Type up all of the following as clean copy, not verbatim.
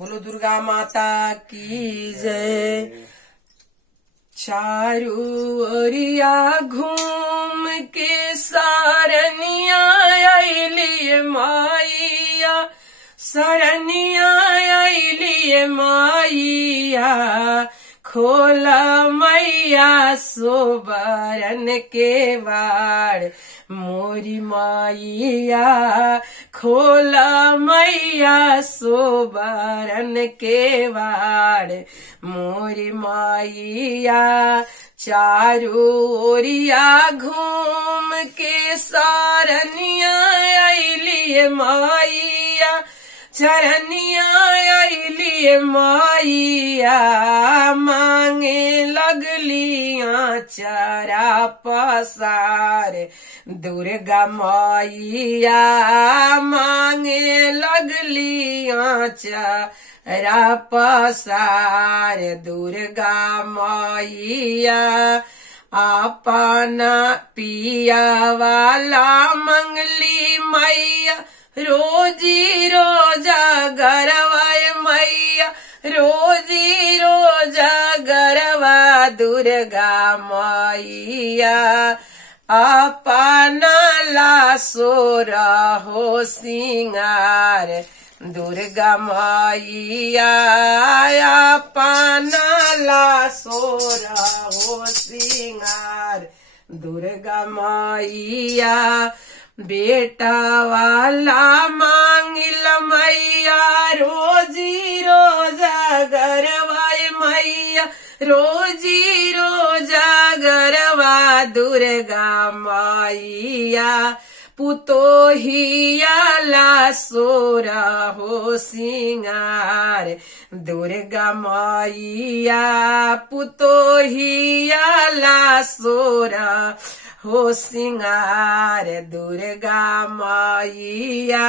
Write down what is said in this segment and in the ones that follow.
बोलो दुर्गा माता की जय। चारू ओरिया घूम के सरनिया अइली माइया, सरनिया अइली माइया। खोला मैया सोबरन के वाड़ मोरी माइया, खोला मैया सोबरन के वाड़ मोरी माइया। चारू ओरिया घूम के सरनिया अइली माइया, चरनिया अइली माइया। मांगे लगली आचरा पसार दुर्गा माइया, मांगे लगली आचरा पसार दुर्गा माइया। अपना पिया वाला मंगली मैया, रोजी रोजा गरवाए मैया, रोजी रोजा गरवा दुर्गा माइया। अपना ला सोरा हो सिंगार दुर्गा माइया, अपना ला सोरा हो सिंगार दुर्गा माइया। बेटा वाला मांगिल मैया, रोजी रोजा गरवाए मैया, रोजी रोजा गरवा दुर्गा माइया। पुतोहिया ला सोरा हो सिंगार दुर्गा माइया, पुतोहिया ला सोरा हो सिंगार दुर्गा माइया।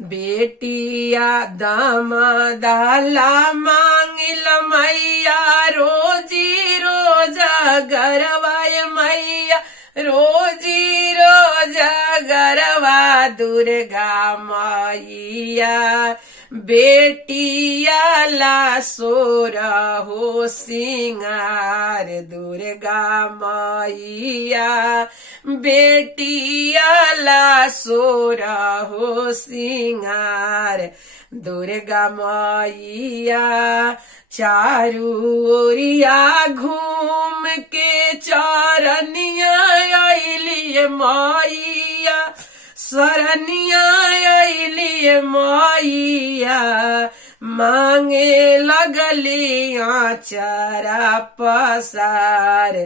बेटिया दामदाला मांगिल मैया, रोजी रोजा गरवाए मैया, रोजी रोजा गरवा दुर्गा माइया। बेटिया ला सोरा हो सिंगार दुर्गा माइया, बेटिया ला सोरा हो सिंगार दुर्गा माइया। चारू ओरिया घूम के चरनिया अइली माइया, सरनिया अइली माइया। मांगे लगली आचरा पसार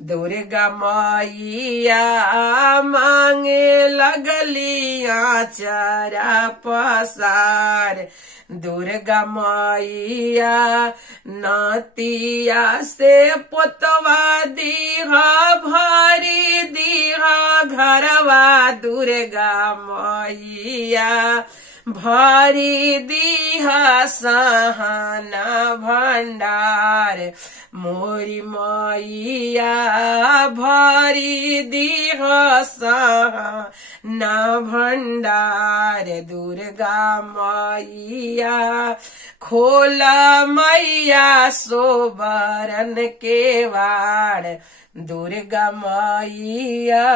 दुर्गा माइया, मांगे लगली आचरा पसार दुर्गा माइया। नातिया से पोतवा दीहा भारी दीहा घरवा दुर्गा माइया। भारी दीहा सहाना भंडार मोरी माइया, भारी दीहा सहाना भंडार दुर्गा माइया। खोला मैया सोबरन के वाड़ दुर्गा माइया।